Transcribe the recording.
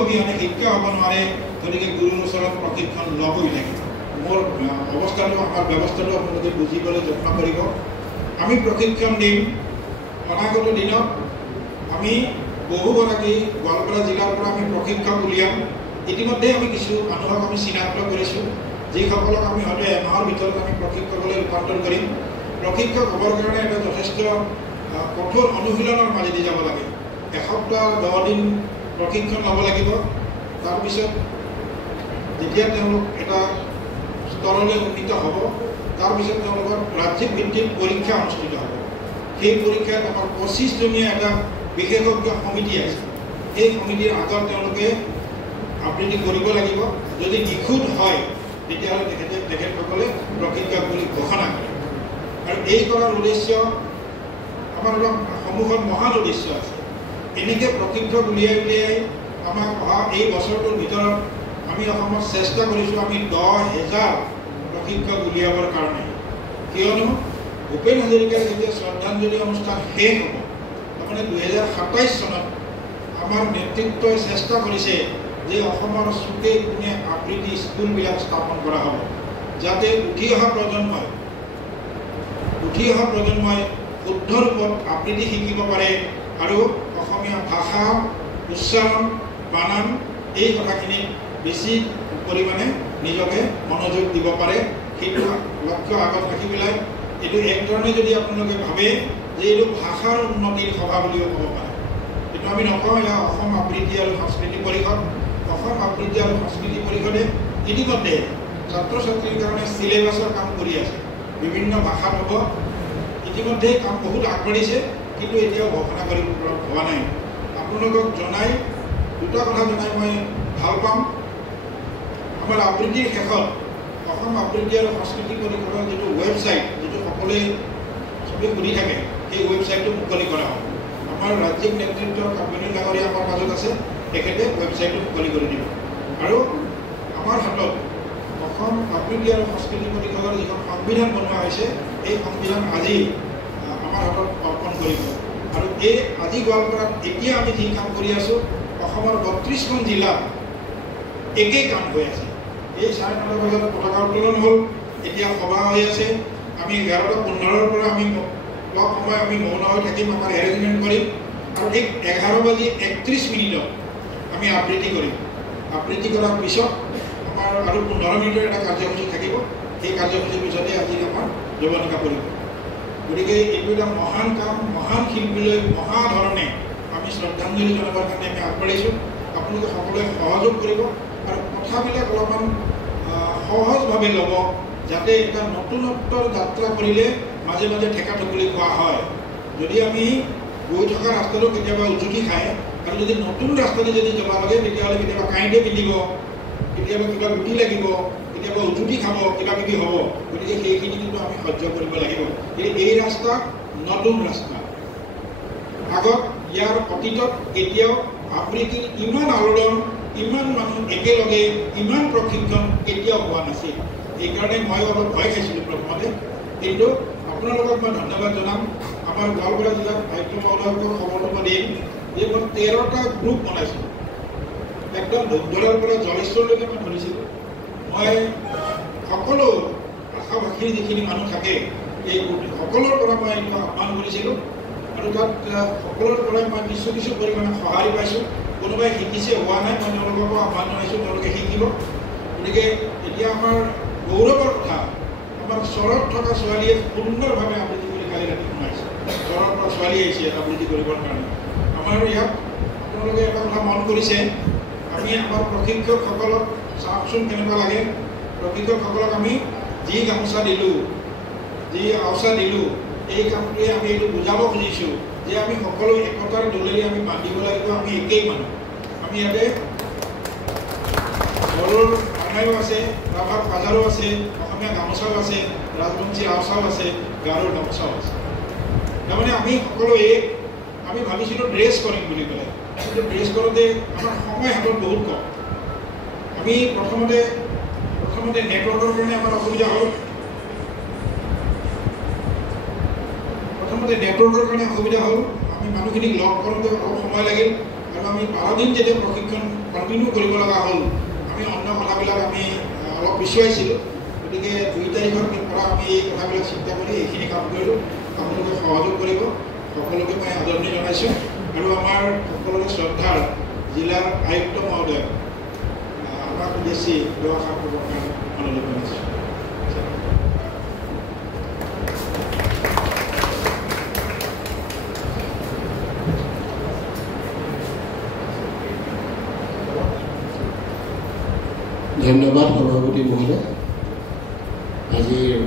অবিহনে শিক্ষা হ'ব নোৱাৰে। গতিকে গুৰুৰ ওচৰত প্ৰশিক্ষণ ল'বই লাগিব। মোৰ অৱস্থাটো আমাৰ ব্যৱস্থাটো আপোনালোকে বুজিবলৈ যত্ন কৰিব। আমি প্ৰশিক্ষণ দিম। অনাগত দিনত আমি বহুগৰাকী গোৱালপাৰা জিলাৰ পৰা আমি প্ৰশিক্ষক উলিয়াম। ইতিমধ্যে আমি কিছু মানুহক আমি চিনাক্ত কৰিছোঁ, যিসকলক আমি হয়তো এমাহৰ ভিতৰত আমি প্ৰশিক্ষকলৈ ৰূপান্তৰ কৰিম। প্ৰশিক্ষক হ'বৰ কাৰণে এটা যথেষ্ট কঠোৰ অনুশীলনৰ মাজেদি যাব লাগে। এসপ্তাহ 10 দিন প্ৰশিক্ষণ ল'ব লাগিব। তাৰপিছত যেতিয়া তেওঁলোক এটা স্তৰলৈ উন্নীত হ'ব, তাৰপিছত তেওঁলোকৰ ৰাজ্যিক ভিত্তিত পৰীক্ষা অনুষ্ঠিত হ'ব। সেই পৰীক্ষাত আমাৰ 25 জনীয়া এটা বিশেষজ্ঞ সমিতি আছে। সেই সমিতিৰ আগত তেওঁলোকে আবৃত্তি কৰিব লাগিব। যদি নিখুঁত হয় তেতিয়াহ'লে তেখেতসকলে প্ৰশিক্ষক বুলি ঘোষণা কৰে। আৰু এই কৰাৰ উদ্দেশ্য আমাৰ অলপ সন্মুখত মহান উদ্দেশ্য আছে। এনেকৈ প্ৰশিক্ষক উলিয়াই আমাক অহা এই বছৰটোৰ ভিতৰত আমি অসমত চেষ্টা কৰিছোঁ আমি 10,000 প্ৰশিক্ষক উলিয়াবৰ কাৰণে। কিয়নো ভূপেন হাজৰিকাৰ যেতিয়া শ্ৰদ্ধাঞ্জলি অনুষ্ঠান শেষ হ'ব, তাৰমানে 2027 চনত আমাৰ নেতৃত্বই চেষ্টা কৰিছে যে অসমৰ চুকে কোণে আবৃত্তি স্কুলবিলাক স্থাপন কৰা হ'ব, যাতে উঠি অহা প্ৰজন্মই শুদ্ধ ৰূপত আবৃত্তি শিকিব পাৰে আৰু অসমীয়া ভাষা, উচ্চাৰণ, বানান এই কথাখিনিত বেছি পৰিমাণে নিজকে মনোযোগ দিব পাৰে। সেইটো লক্ষ্য আগত ৰাখি পেলাই এইটো একধৰণে যদি আপোনালোকে ভাবে যে এইটো ভাষাৰ উন্নতিৰ সভা বুলিও ক'ব পাৰে। কিন্তু আমি নকওঁ এয়া অসম আবৃত্তি আৰু সংস্কৃতি পৰিষদ। অসম আবৃত্তি আৰু সংস্কৃতি পৰিষদে ইতিমধ্যে ছাত্ৰ ছাত্ৰীৰ কাৰণে চিলেবাছৰ কাম কৰি আছে। বিভিন্ন ভাষাত হ'ব। ইতিমধ্যে কাম বহুত আগবাঢ়িছে, কিন্তু এতিয়াও ঘোষণা কৰিব হোৱা নাই। আপোনালোকক জনাই দুটা কথা জনাই মই ভাল পাম। আমাৰ আবৃত্তিৰ শেষত অসম আবৃত্তি আৰু সংস্কৃতি পৰিষদৰ যিটো ৱেবছাইট, যিটো সকলোৱে চবেই সুধি থাকে, সেই ৱেবছাইটটো মুকলি কৰা হ'ব। আমাৰ ৰাজ্যিক নেতৃত্বৰ কাব্যনীল ডাঙৰীয়া আমাৰ মাজত আছে, তেখেতে ৱেবছাইটটো মুকলি কৰি দিব। আৰু আমাৰ হাতত অসম আবৃত্তি আৰু সংস্কৃতি পৰিষদৰ যিখন সংবিধান বনোৱা হৈছে, এই সংবিধান আজি আমাৰ হাতত অৰ্পণ কৰিব। আৰু এই আজি গোৱালপাৰাত এতিয়া আমি যি কাম কৰি আছোঁ, অসমৰ 32খন জিলাত একেই কাম হৈ আছে। এই 9:30 বজাত পতাকা উত্তোলন হ'ল, এতিয়া সভা হৈ আছে। আমি 11:15 পৰা আমি অলপ সময় আমি মৌন হৈ থাকিম, আমাৰ এৰেঞ্জমেণ্ট কৰিম। আৰু ঠিক 11:31 আমি আবৃত্তি কৰিম। আবৃত্তি কৰাৰ পিছত আমাৰ আৰু 15 মিনিটৰ এটা কাৰ্যসূচী থাকিব। সেই কাৰ্যসূচীৰ পিছতে আজি আমাৰ যৱনিকা পৰিব। গতিকে এইটো এটা মহান কাম, মহান শিল্পীলৈ মহাধৰণে আমি শ্ৰদ্ধাঞ্জলি জনাবৰ কাৰণে আমি আগবাঢ়িছোঁ। আপোনালোকে সকলোৱে সহযোগ কৰিব আৰু কথাবিলাক অলপমান সহজভাৱে ল'ব, যাতে এটা নতুনত্বৰ যাত্ৰা কৰিলে মাজে মাজে ঠেকা ঠেকুলি খোৱা হয়। যদি আমি গৈ থকা ৰাস্তাটো কেতিয়াবা উজুতি খায়, আৰু যদি নতুন ৰাস্তাতে যদি যাব লাগে, তেতিয়াহ'লে কেতিয়াবা কাঁইতে পিন্ধিব, কেতিয়াবা কিবা গুটি লাগিব, কেতিয়াবা উজুতি খাব, কিবা কিবি হ'ব। গতিকে সেইখিনি কিন্তু আমি সহ্য কৰিব লাগিব। কিন্তু এই ৰাস্তা নতুন ৰাস্তা। আগত ইয়াৰ অতীতত এতিয়াও আবৃত্তিৰ ইমান আলোড়ন, ইমান মানুহ একেলগে, ইমান প্ৰশিক্ষণ কেতিয়াও হোৱা নাছিল। সেইকাৰণে মই অলপ ভয় খাইছিলোঁ প্ৰথমতে। কিন্তু আপোনালোকক মই ধন্যবাদ জনাম। আমাৰ গোৱালপাৰা জিলাত আয়ুক্ত মহোদয়ক খবৰটো মই দিম যে মই 13টা গ্ৰুপ বনাইছোঁ। একদম ধূপধৰাৰ পৰা জলেশ্বৰলৈকে মই ধৰিছিলোঁ। মই সকলো আশা-ভাষীৰ যিখিনি মানুহ থাকে, এই সকলোৰ পৰা মই এইটো আহ্বান কৰিছিলোঁ। আৰু তাত সকলোৰে পৰাই মই কিছু পৰিমাণে সঁহাৰি পাইছোঁ। কোনোবাই শিকিছে, হোৱা নাই, মই তেওঁলোককো আহ্বান জনাইছোঁ, তেওঁলোকে শিকিব। গতিকে এতিয়া আমাৰ গৌৰৱৰ কথা, আমাৰ চৰত থকা ছোৱালীয়ে সুন্দৰভাৱে আবৃত্তি কৰি কালি ৰাতি শুনাইছে। চৰৰ পৰা ছোৱালী আহিছে আবৃত্তি কৰিবৰ কাৰণে। আমাৰ ইয়াত আপোনালোকে এটা কথা মন কৰিছে, আমি আমাৰ প্ৰশিক্ষকসকলক চাওকচোন কেনেকুৱা লাগে। প্ৰশিক্ষকসকলক আমি যি গামোচা দিলোঁ, যি আওচা দিলোঁ, এই কামটোৱে আমি এইটো বুজাব খুজিছোঁ যে আমি সকলো একতাৰ দোলেৰে আমি বান্ধিব লাগিব। আমি একেই মানুহ। আমি ইয়াতে বড়োৰ আৰ্মায়ো আছে, ৰাভাৰ পাজাৰো আছে, অসমীয়া গামোচাও আছে, ৰাজবংশী আওচাও আছে, গাৰোৰ গামোচাও আছে। তাৰমানে আমি সকলো এক। আমি ভাবিছিলোঁ ড্ৰেছ কৰিম বুলি ক'লে, কিন্তু ড্ৰেছ কৰোঁতে আমাৰ সময় হাতত বহুত কম। আমি প্ৰথমতে নেটৱৰ্কৰ কাৰণে আমাৰ অসুবিধা হ'ল। আমি মানুহখিনিক লগ কৰোঁতে অলপ সময় লাগিল। আৰু আমি 12 দিন যেতিয়া প্ৰশিক্ষণ কামখিনিও কৰিব লগা হ'ল। আমি অন্য কথাবিলাক আমি অলপ পিছুৱাইছিলোঁ, গতিকে 2 তাৰিখৰ পৰা আমি এই কথাবিলাক চিন্তা কৰি এইখিনি কাম কৰিলোঁ। আপোনালোকে সহযোগ কৰিব, সকলোকে মই আদৰণি জনাইছোঁ। আৰু আমাৰ সকলোকে শ্ৰদ্ধাৰ জিলাৰ আয়ুক্ত মহোদয় আমাক বেছি ব্যৱসায় কৰিবৰ কাৰণে অনুৰোধ জনাইছোঁ। ধন্যবাদ সভাপতি মহোদয়। আজিৰ